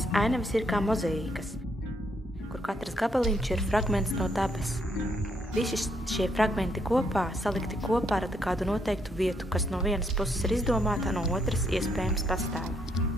Tās ainavas ir kā mozaīkas, kur katrs gabaliņš ir fragments no dabas. Visi šie fragmenti kopā, salikti kopā, rada kādu noteiktu vietu, kas no vienas puses ir izdomāta, no otras iespējams pastāv.